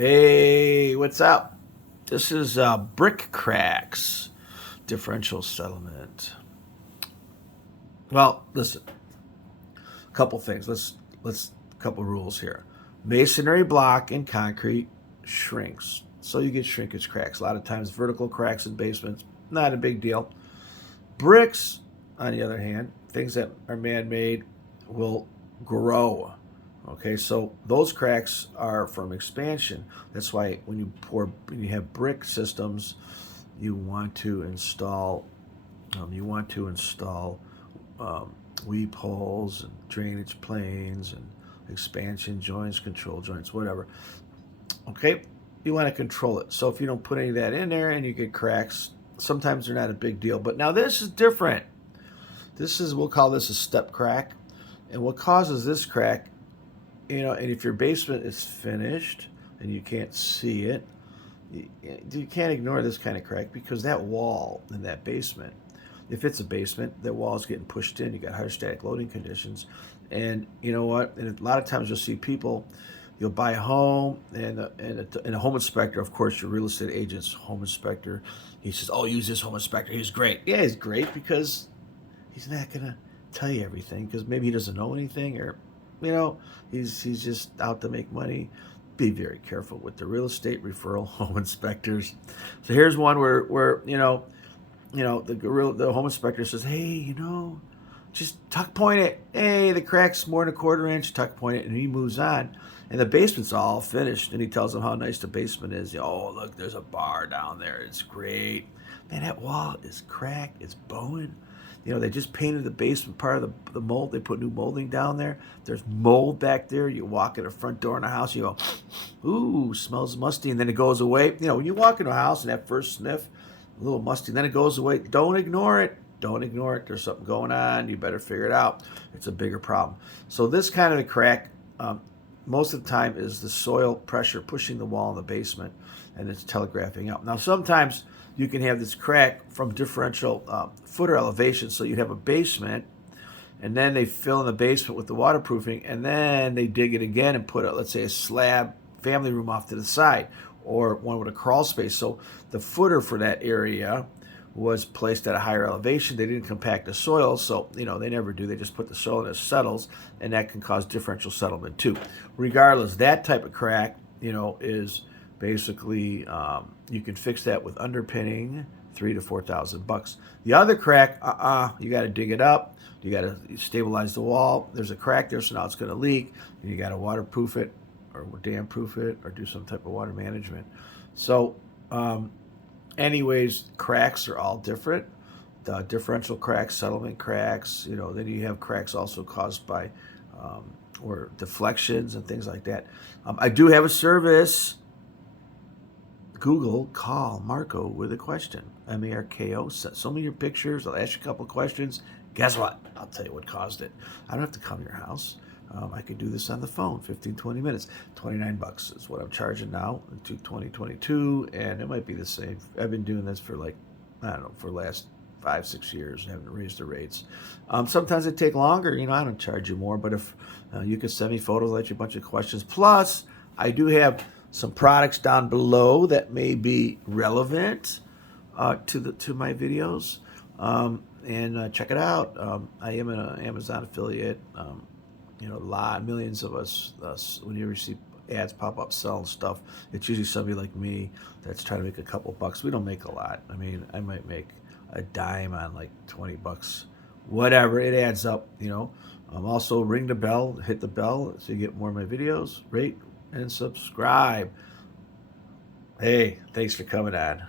Hey, what's up? This is brick cracks, differential settlement. Well, listen, a couple things. Let's couple rules here. Masonry block and concrete shrinks, so you get shrinkage cracks. A lot of times, vertical cracks in basements, not a big deal. Bricks, on the other hand, things that are man-made will grow. Okay, so those cracks are from expansion. That's why when you have brick systems, you want to install weep holes and drainage planes and expansion joints, control joints, whatever. Okay, you want to control it. So if you don't put any of that in there and you get cracks, sometimes they're not a big deal. But now this is different. We'll call this a step crack. And what causes this crack, and if your basement is finished and you can't see it, you can't ignore this kind of crack because that wall in that basement, if it's a basement, that wall is getting pushed in. You got hydrostatic loading conditions. And you know what? And a lot of times you'll see people, you'll buy a home, and a home inspector, of course, your real estate agent's home inspector, he says, oh, use this home inspector. He's great. Yeah, he's great because he's not going to tell you everything because maybe he doesn't know anything or, he's just out to make money. Be very careful with the real estate referral home inspectors. So here's one where the home inspector says, hey, just tuck point it. Hey, the crack's more than a quarter inch, tuck point it, and he moves on. And the basement's all finished, and he tells them how nice the basement is. Oh, look, there's a bar down there. It's great. Man, that wall is cracked. It's bowing. They just painted the basement part of the mold. They put new molding down there. There's mold back there. You walk in the front door in a house, you go, ooh, smells musty, and then it goes away. When you walk into a house and that first sniff, a little musty, and then it goes away. Don't ignore it. Don't ignore it. There's something going on. You better figure it out. It's a bigger problem. So this kind of a crack, most of the time, is the soil pressure pushing the wall in the basement, and it's telegraphing out. Now, sometimes you can have this crack from differential footer elevation. So you'd have a basement, and then they fill in the basement with the waterproofing, and then they dig it again and put, let's say, a slab family room off to the side, or one with a crawl space. So the footer for that area was placed at a higher elevation. They didn't compact the soil, so they never do. They just put the soil and it settles, and that can cause differential settlement too. Regardless, that type of crack, is basically you can fix that with underpinning, $3,000 to $4,000. The other crack, you got to dig it up. You got to stabilize the wall. There's a crack there, so now it's going to leak. And you got to waterproof it, or dam-proof it, or do some type of water management. So, anyways, cracks are all different. The differential cracks, settlement cracks, then you have cracks also caused by or deflections and things like that. I do have a service. Google, call Marco with a question. Marko. Send me your pictures. I'll ask you a couple of questions. Guess what? I'll tell you what caused it. I don't have to come to your house. I could do this on the phone, 15, 20 minutes. $29 is what I'm charging now into 2022, and it might be the same. I've been doing this for for the last 5-6 years, and haven't raised the rates. Sometimes it take longer. I don't charge you more, but if you can send me photos, I'll let you a bunch of questions. Plus, I do have some products down below that may be relevant to my videos, and check it out. I am an Amazon affiliate. Millions of us, when you receive ads pop up selling stuff, it's usually somebody like me that's trying to make a couple bucks. We don't make a lot. I might make a dime on like $20, whatever. It adds up. Also ring the bell, hit the bell so you get more of my videos. Rate and subscribe. Hey, thanks for coming on.